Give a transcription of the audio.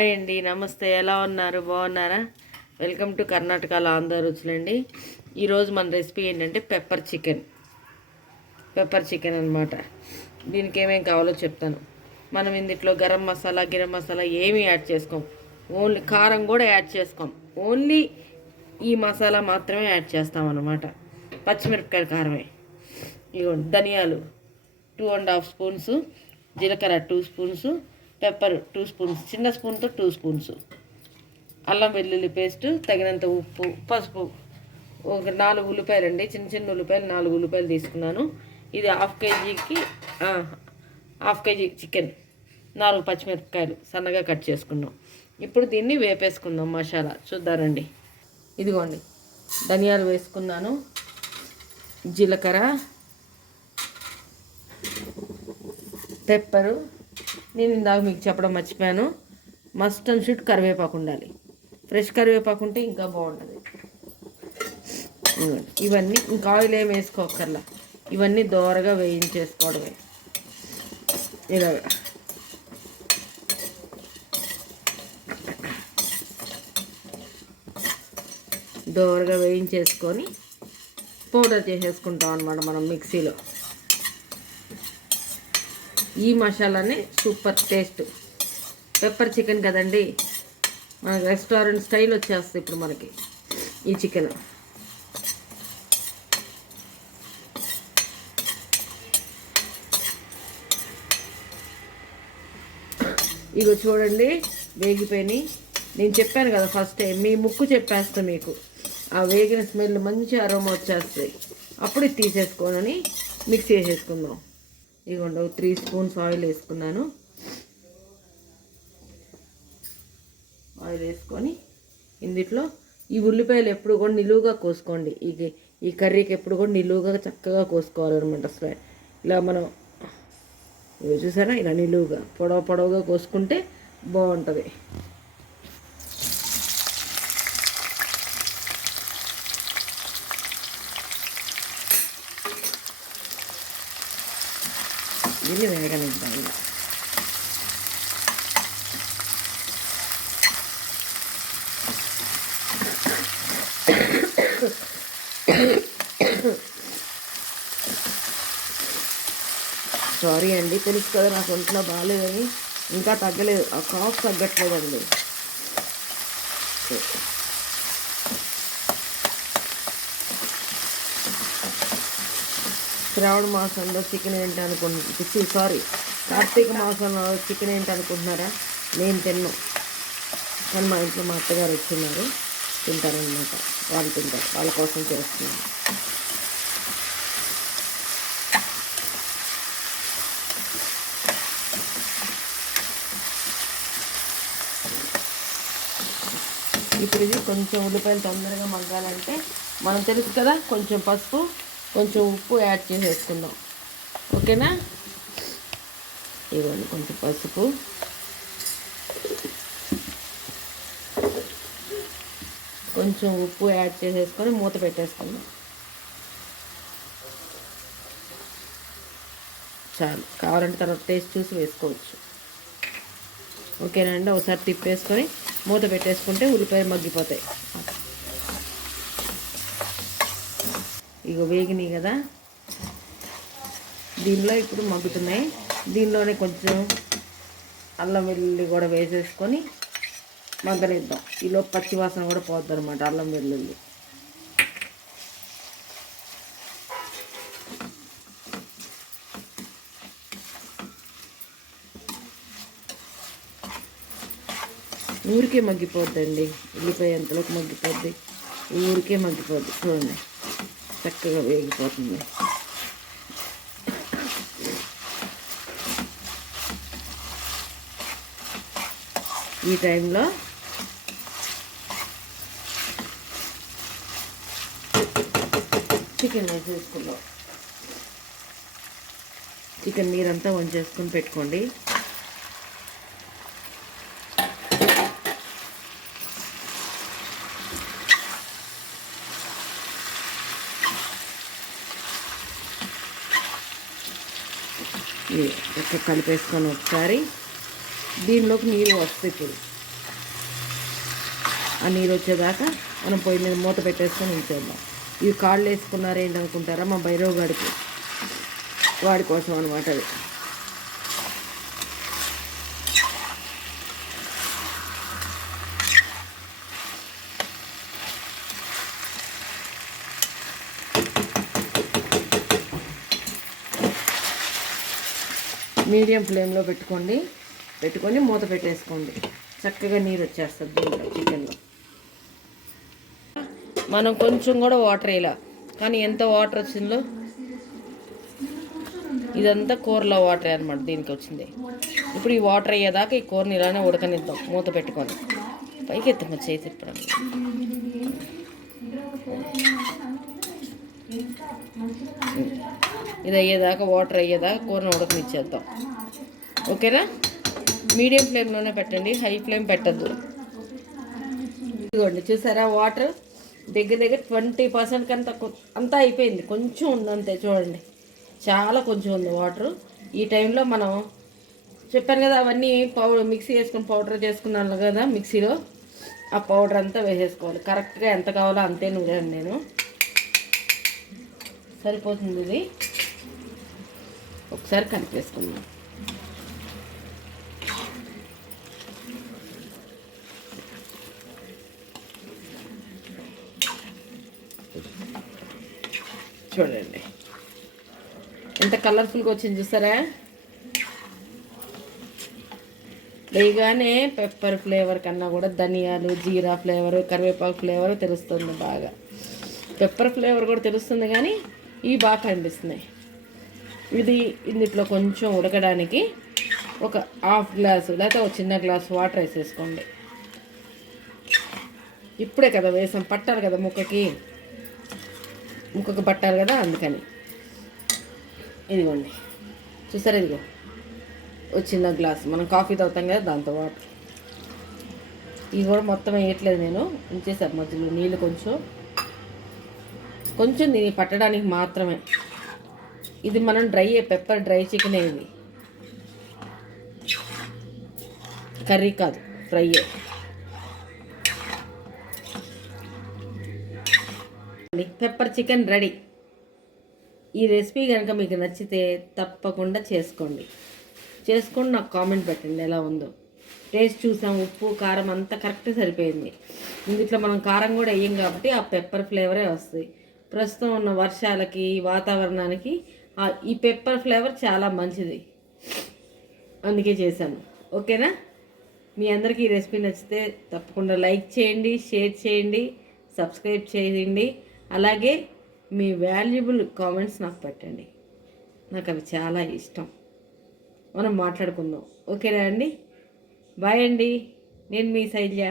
Hi అండి, నమస్తే. ఎలా ఉన్నారు? బాగున్నారా? వెల్కమ్ టు కర్ణాటకలో ఆంధ్ర రుచులండి. ఈరోజు మన రెసిపీ ఏంటంటే పెప్పర్ చికెన్ అనమాట. దీనికి ఏమేమి కావాలో చెప్తాను. మనం ఇందులో గిరం మసాలా ఏమీ యాడ్ చేసుకోం. ఓన్లీ కారం కూడా యాడ్ చేసుకోం. ఓన్లీ ఈ మసాలా మాత్రమే యాడ్ చేస్తాం అన్నమాట. పచ్చిమిరపకాయల కారమే. ఇవ్వండి, ధనియాలు 2.5 స్పూన్స్, జీలకర్ర 2 స్పూన్స్, పెప్పర్ 2 స్పూన్స్, చిన్న స్పూన్తో 2 స్పూన్స్, అల్లం వెల్లుల్లి పేస్ట్, తగినంత ఉప్పు, పసుపు, ఒక 4 ఉల్లిపాయలు అండి, చిన్న ఉల్లిపాయలు 4 ఉల్లిపాయలు తీసుకున్నాను. ఇది హాఫ్ కేజీ చికెన్. 4 పచ్చిమిరపకాయలు సన్నగా కట్ చేసుకున్నాం. ఇప్పుడు దీన్ని వేపేసుకుందాం. మసాలా చూద్దారండి. ఇదిగోండి, ధనియాలు వేసుకున్నాను, జీలకర్ర, పెప్పరు. నేను ఇందాక మీకు చెప్పడం మర్చిపోయాను, మస్ట్ అండ్ షుడ్ కరివేపాకు ఉండాలి. ఫ్రెష్ కరివేపాకు ఉంటే ఇంకా బాగుంటుంది. ఇవన్నీ ఇంకా ఆయిల్ ఏమి వేసుకోకర్లా, ఇవన్నీ దోరగా వేయించేసుకోవడమే. ఇలాగ దోరగా వేయించేసుకొని పౌడర్ చేసేసుకుంటాం అన్నమాట మనం మిక్సీలో. ఈ మసాలానే సూపర్ టేస్ట్. పెప్పర్ చికెన్ కదండి, మనకి రెస్టారెంట్ స్టైల్ వచ్చేస్తుంది ఇప్పుడు మనకి ఈ చికెన్. ఇగో చూడండి, వేగిపోయినాయి. నేను చెప్పాను కదా ఫస్ట్ టైం, మీ ముక్కు చెప్పేస్తా మీకు. ఆ వేగిన స్మెల్ మంచి అరోమా వచ్చేస్తాయి. అప్పుడు ఇది తీసేసుకోనని మిక్స్ చేసేసుకుందాం. ఇదిగోండి, 3 స్పూన్స్ ఆయిల్ వేసుకున్నాను. ఆయిల్ వేసుకొని ఇందులో ఈ ఉల్లిపాయలు ఎప్పుడు కూడా నిలువుగా కోసుకోండి. ఈ కర్రీకి ఎప్పుడు కూడా నిలువుగా చక్కగా కోసుకోవాలన్నమాట. అసలు ఇలా మనం చూసారా, ఇలా నిలువుగా పొడవుగా కోసుకుంటే బాగుంటుంది. దీన్ని వేగనిద్దాం. ఇలా సారీ అండి, తెలుసు కదా నాకు ఒంట్లో బాగాలేదని, ఇంకా తగ్గలేదు, ఆ కాఫ్ తగ్గట్లేదండి. శ్రావణ మాసంలో చికెన్ ఏంటి అనుకుంటున్నారు? కార్తీక మాసంలో చికెన్ ఏంటి అనుకుంటున్నారా? నేను తిన్నాను, కానీ మా ఇంట్లో మా అత్తగారు వచ్చిన్నారు, తింటారనమాట. వాళ్ళు తింటారు, వాళ్ళ కోసం చేస్తున్నాను. ఇప్పుడు ఇది కొంచెం ఉల్లిపాయలు తొందరగా మగ్గాలంటే మనం తెలుసు కదా, కొంచెం పసుపు, కొంచెం ఉప్పు యాడ్ చేసేసుకుందాం. ఓకేనా? ఇవ్వండి, కొంచెం పసుపు, కొంచెం ఉప్పు యాడ్ చేసేసుకొని మూత పెట్టేసుకుందాం. చాలు, కావాలంటే తర్వాత టేస్ట్ చూసి వేసుకోవచ్చు. ఓకేనండి, ఒకసారి తిప్పేసుకొని మూత పెట్టేసుకుంటే ఉల్లిపాయలు మగ్గిపోతాయి. ఇగో వేగినాయి కదా, దీనిలో ఇప్పుడు మగ్గుతున్నాయి. దీనిలోనే కొంచెం అల్లం వెల్లుల్లి కూడా వేసేసుకొని మగ్గనిద్దాం. ఈలో పచ్చివాసన కూడా పోద్ది అనమాట అల్లం వెల్లుల్లి. ఊరికే మగ్గిపోద్దండి, ఉల్లిపాయ ఎంతలోకి మగ్గిపోద్ది, ఊరికే మగ్గిపోద్ది. చూడండి, చక్కగా వేగిపోతుంది. ఈ టైంలో చికెన్ వేసేసుకుందాం. చికెన్ నీరంతా వంచేసుకొని పెట్టుకోండి. కలిపేసుకొని ఒకసారి దీనిలోకి నీరు వస్తాయి. ఇప్పుడు ఆ నీరు వచ్చేదాకా మనం పొయ్యి మీద మూత పెట్టేసుకొని ఉంచేద్దాం. ఇవి కాళ్ళు వేసుకున్నారు ఏంటనుకుంటారా, మా భైరవ్ గాడికి వాడి కోసం అనమాట అది. మీడియం ఫ్లేమ్లో పెట్టుకొని మూత పెట్టేసుకోండి. చక్కగా నీరు వచ్చేస్తుంది దీంట్లో చికెన్లో. మనం కొంచెం కూడా వాటర్ వేయాల, కానీ ఎంత వాటర్ వచ్చిందో ఇదంతా కూరలో వాటర్ అనమాట దీనికి వచ్చింది. ఇప్పుడు ఈ వాటర్ అయ్యేదాకా ఈ కూరని ఇలానే ఉడకనిద్దాం మూత పెట్టుకొని. పైకి ఎత్తమ్మ చేసి ఇప్పుడు ఇది అయ్యేదాకా వాటర్ అయ్యేదాకా కూరని ఉడకనిచ్చేద్దాం. ఓకేనా? మీడియం ఫ్లేమ్లోనే పెట్టండి, హై ఫ్లేమ్ పెట్టద్దు. ఇదిగోండి చూసారా, వాటర్ దగ్గర 20% కంత అంతా అయిపోయింది. కొంచెం ఉందంతే, చూడండి చాలా కొంచెం ఉంది వాటర్. ఈ టైంలో మనం చెప్పాను కదా అవన్నీ పౌడర్ మిక్సీ వేసుకొని పౌడర్ చేసుకున్నాను కదా మిక్సీలో, ఆ పౌడర్ అంతా వేసేసుకోవాలి. కరెక్ట్గా ఎంత కావాలో అంతే నూరాను నేను, సరిపోతుంది. ఇది ఒకసారి కలిపేసుకుందాం. చూడండి ఎంత కలర్ఫుల్గా వచ్చింది చూసారా. వేయగానే పెప్పర్ ఫ్లేవర్ కన్నా కూడా ధనియాలు, జీరా ఫ్లేవరు, కరివేపాకు ఫ్లేవర్ తెలుస్తుంది బాగా. పెప్పర్ ఫ్లేవర్ కూడా తెలుస్తుంది, కానీ ఇవి బాగా కనిపిస్తున్నాయి. ఇందులో కొంచెం ఉడకడానికి ఒక హాఫ్ గ్లాసు లేకపోతే ఒక చిన్న గ్లాసు వాటర్ వేసేసుకోండి. ఇప్పుడే కదా వేసాం, పట్టాలి కదా ముక్కకు పట్టాలి కదా, అందుకని. ఇదిగోండి చూసారా, ఇదిగో ఒక చిన్న గ్లాస్ మనం కాఫీ తాగుతాం కదా దాంతో వాటర్. ఇది కూడా మొత్తం వేయట్లేదు నేను, ఉంచేసాను మధ్యలో నీళ్ళు కొంచెం దీన్ని పట్టడానికి మాత్రమే. ఇది మనం పెప్పర్ డ్రై చికెన్, ఇది కర్రీ కాదు, ఫ్రై. Pepper chicken ready. ఈ రెసిపీ కనుక మీకు నచ్చితే తప్పకుండా చేసుకొని నాకు కామెంట్ పెట్టండి ఎలా ఉందో. టేస్ట్ చూసాం, ఉప్పు కారం అంతా కరెక్ట్ సరిపోయింది. ఇందులో మనం కారం కూడా వేయం కాబట్టి ఆ పెప్పర్ ఫ్లేవరే వస్తుంది. ప్రస్తుతం ఉన్న వర్షాలకి వాతావరణానికి ఈ పెప్పర్ ఫ్లేవర్ చాలా మంచిది, అందుకే చేశాను. ఓకేనా? మీ అందరికీ ఈ రెసిపీ నచ్చితే తప్పకుండా లైక్ చేయండి, షేర్ చేయండి, సబ్స్క్రైబ్ చేయండి. అలాగే మీ వాల్యుబుల్ కామెంట్స్ నాకు పెట్టండి, నాకు అవి చాలా ఇష్టం. మనం మాట్లాడుకుందాం. ఓకేనా అండి? బాయ్ అండి, నేను మీ శైలజ.